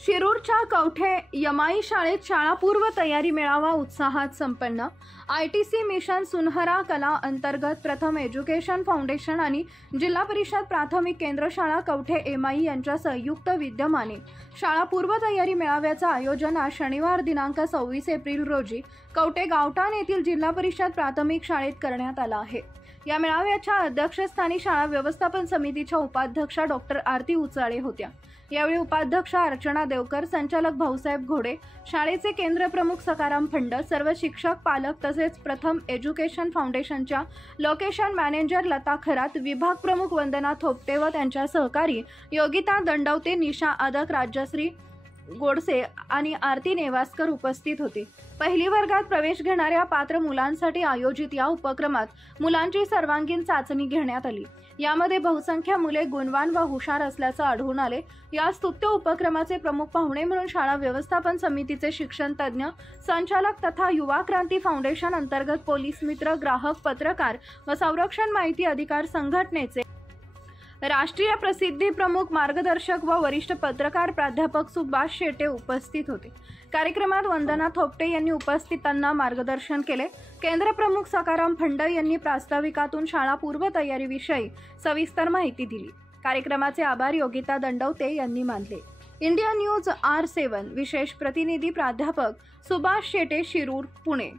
शिरूरच्या कवठे यमाई शाळेत शाळापूर्व तयारी मेळावा उत्साहात संपन्न। ITC मिशन सुनहरा कला अंतर्गत प्रथम एज्युकेशन फाउंडेशन आणि जिल्हा परिषद प्राथमिक केंद्र शाळा कवठे यमाई यांच्या संयुक्त विद्यमाने शाळापूर्व तयारी मेळाव्याचे आयोजन आज शनिवार दिनांक 26 एप्रिल रोजी कवठे गावठाण येथील जिल्हा परिषद प्राथमिक शाळेत करण्यात आला आहे। या मेळाव्याच्या अध्यक्षस्थानी शाळा व्यवस्थापन समितीच्या उपाध्यक्षा डॉक्टर आरती उचाळे होत्या। यावेळी उपाध्यक्ष अर्चना देवकर, संचालक भाऊसाहेब घोडे, शाळेचे केंद्र प्रमुख सकाराम फंड, सर्व शिक्षक, पालक तसेच प्रथम एज्युकेशन फाउंडेशनच्या लोकेशन मॅनेजर लता खरात, विभाग प्रमुख वंदना थोपटे व त्यांच्या सहकारी योगिता दंडवते, निशा आदक, राजश्री गोडसे आणि आरती नेवासकर उपस्थित होते। पहिली वर्गात प्रवेश घेणाऱ्या पात्र मुलांसाठी आयोजित या उपक्रमात मुलांची सर्वांगीण चाचणी घेण्यात आली। यामध्ये बहुसंख्य मुले गुणवान व हुशार असल्याचे आढळून आले। या स्तुत्य उपक्रमाचे प्रमुख पाहुणे म्हणून शाळा व्यवस्थापन समितीचे शिक्षण तज्ञ, संचालक तथा युवा क्रांती फाउंडेशन अंतर्गत पोलीस मित्र, ग्राहक, पत्रकार व संरक्षण माहिती अधिकार संघटनेचे राष्ट्रीय प्रसिद्धी प्रमुख, मार्गदर्शक व वरिष्ठ पत्रकार प्राध्यापक सुभाष शेटे उपस्थित होते। कार्यक्रमात वंदना थोपटे यांनी उपस्थितांना मार्गदर्शन केले। केंद्र प्रमुख सकाराम फंड यांनी प्रास्ताविकातून शाळा पूर्व तयारीविषयी सविस्तर माहिती दिली। कार्यक्रमाचे आभार योगिता दंडवते यांनी मानले। इंडिया न्यूज R7 विशेष प्रतिनिधी प्राध्यापक सुभाष शेटे, शिरूर, पुणे।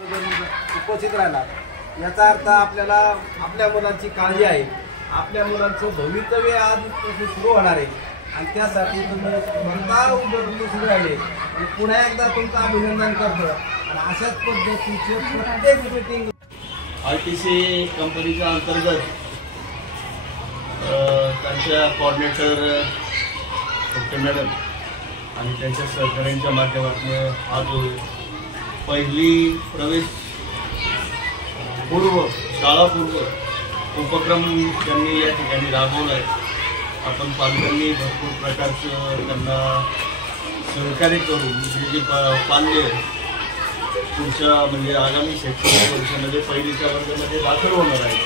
उपस्थित राहणार याचा अर्थ आपल्याला आपल्या मुलांची काळजी आहे, आपल्या मुलांचं भवितव्य आज सुरू होणार आहे आणि त्यासाठी तुम्ही स्वतः उद्योग सुरू राहिले आणि पुन्हा एकदा तुमचं अभिनंदन करतो। आणि अशाच पद्धतीचे प्रत्येक मीटिंग ITC कंपनीच्या अंतर्गत त्यांच्या कोऑर्डिनेटर डॉक्टर मॅडम आणि त्यांच्या सहकार्यांच्या माध्यमातून आज पहिली प्रवेश पूर्व शाळापूर्व उपक्रम त्यांनी या ठिकाणी राबवला आहे। आपण पालकांनी भरपूर प्रकारचं त्यांना सहकार्य करून जे पाल्य पुढच्या म्हणजे आगामी शैक्षणिक वर्षामध्ये पहिलीच्या वर्गामध्ये दाखल होणार आहे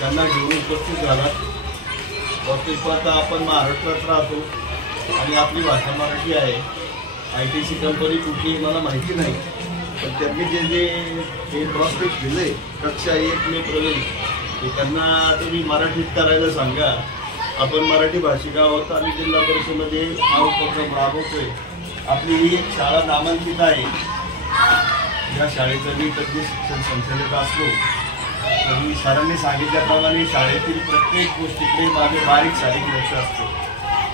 त्यांना घेऊन उपस्थित झाला। वास्तविक आता आपण महाराष्ट्रात राहतो आणि आपली भाषा मराठी आहे। ITC कंपनी कुठली मला माहिती नाही, पण त्यांनी जे प्रॉस्पेक्ट दिले कक्षा 1 में प्रवेश ते त्यांना तुम्ही मराठीत करायला सांगा। आपण मराठी भाषिक आहोत आणि जिल्हा परिषदेमध्ये हा उपक्रम राबवतोय। आपली ही एक शाळा नामांकित आहे। या शाळेचं मी तज्ञ शिक्षण संचालक असलो तरी सरांनी सांगितल्याप्रमाणे शाळेतील प्रत्येक गोष्टीकडे माझे बारीक सारीक लक्ष असते,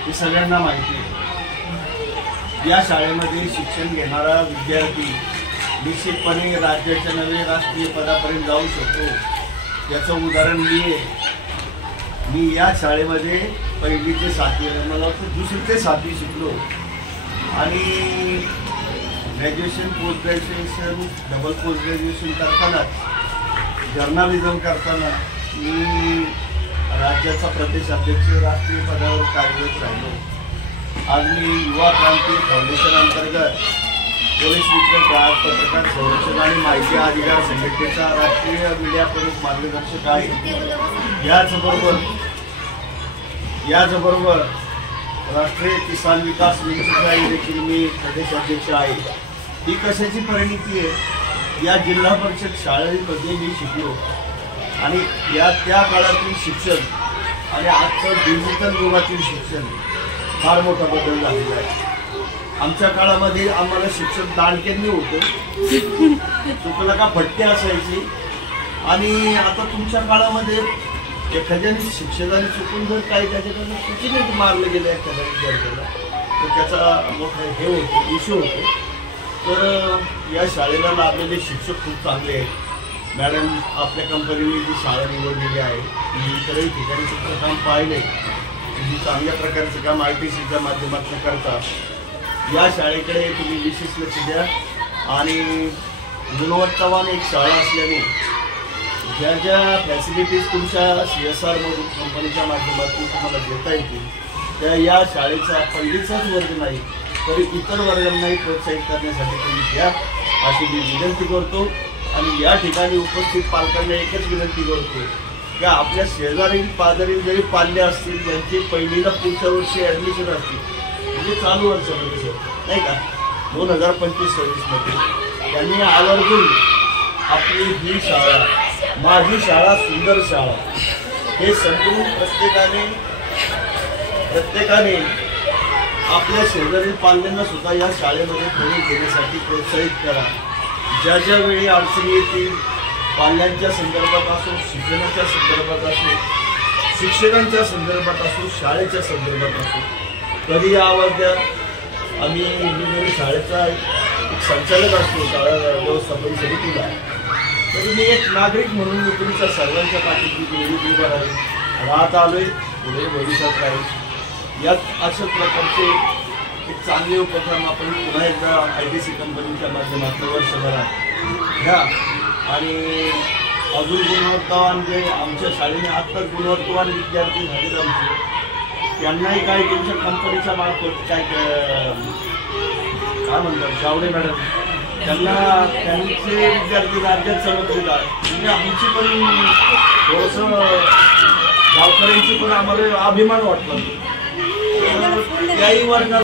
हे सगळ्यांना माहिती आहे। या शाळेमध्ये शिक्षण घेणारा विद्यार्थी निश्चितपणे राज्याच्या नव्हे राष्ट्रीय पदापर्यंत जाऊ शकतो। याचं उदाहरण मी या शाळेमध्ये 1ली ते 7वी मला वाटतं 2री ते 7वी शिकलो आणि graduation, post graduation, double post graduation करताना, जर्नलिझम करताना मी राज्याचा प्रदेश अध्यक्ष राष्ट्रीय पदावर कार्यरत राहिलो। आज मी युवा क्रांती फाउंडेशन अंतर्गत पोलीस मित्र, ग्राहक, पत्रकार संरक्षण आणि माहिती अधिकार संघटनेचा राष्ट्रीय मीडिया प्रमुख मार्गदर्शक आहे। याचबरोबर राष्ट्रीय किसान विकास मंचचा देखील मी प्रदेश अध्यक्ष आहे। ही कशाची परिणिती आहे? या जिल्हा परिषद शाळेमध्ये मी शिकलो आणि त्या काळातील शिक्षण आणि आजचं डिजिटल युगातील शिक्षण फार मोठा बदल झालेला आहे। आमच्या काळामध्ये आम्हाला शिक्षण दांडक्यांनी होतं, चुकलं का फटके असायची आणि आता तुमच्या काळामध्ये एखाद्याने शिक्षकाने चुकून जर काही त्याच्याकडनं चुकीने मारले गेले एखाद्या विद्यार्थ्याला तर त्याचा मोठा हे होतो, इश्यू होतो। तर या शाळेला लाभलेले शिक्षक खूप चांगले आहेत। मॅडम आपल्या कंपनीने जी शाळा निवडलेली आहे मी इतरही ठिकाणी तुमचं काम पाहिलं आहे, जी चांगल्या प्रकारचं काम ITCच्या माध्यमातून करता। या शाळेकडे तुम्ही विशेष लक्ष द्या आणि गुणवत्तावान एक शाळा असल्याने ज्या ज्या फॅसिलिटीज तुमच्या CSR मधून कंपनीच्या माध्यमातून तुम्हाला देता येतील त्या या शाळेचा पहिलीचाच वर्ग नाही तरी इतर वर्गांनाही प्रोत्साहित करण्यासाठी तुम्ही द्या अशी मी विनंती करतो। आणि या ठिकाणी उपस्थित पालकांना एकच विनंती करतो की आपल्या शेजारी पाजारी जरी पाल्ले असतील त्यांची पहिलीला पुढच्या वर्षी ऍडमिशन असतील म्हणजे चालू वर्षामध्ये सर नाही का 2025-26 मध्ये त्यांनी आवर्जून आपली ही शाळा माझी शाळा सुंदर शाळा हे समजून प्रत्येकाने आपल्या शेजारील पाल्यांना सुद्धा या शाळेमध्ये प्रवेश घेण्यासाठी प्रोत्साहित करा. ज्या वेळी अडचणी येतील पाल्यांच्या संदर्भात असो, शिक्षणाच्या संदर्भात असो, शिक्षकांच्या संदर्भात असो, शाळेच्या संदर्भात असो, कधी आवाज द्या. आम्ही शाळेचा एक संचालक असतो शाळा व्यवस्थापन समितीला, तरी मी एक नागरिक म्हणून मी तुमच्या सर्वांच्या पाठीशी नेहमी उभा राहील, राहत आलोय, पुढे भविष्यात राहील. यात अशा प्रकारचे एक चांगले उपक्रम आपण पुन्हा एकदा ITC कंपनीच्या माध्यमातून वर्षभरात घ्या आणि अजून गुणवत्तावान जे आमच्या शाळेने आत्ताच गुणवत्तावान विद्यार्थी झालेत आमचे त्यांनाही काय त्यांच्या कंपनीच्या मार्फत काय म्हणतात गावडे मॅडम त्यांना त्यांचे विद्यार्थी राज्यात चढवतील म्हणजे आमची पण थोडंसं गावकऱ्यांची पण आम्हाला अभिमान वाटला त्याही वर्गात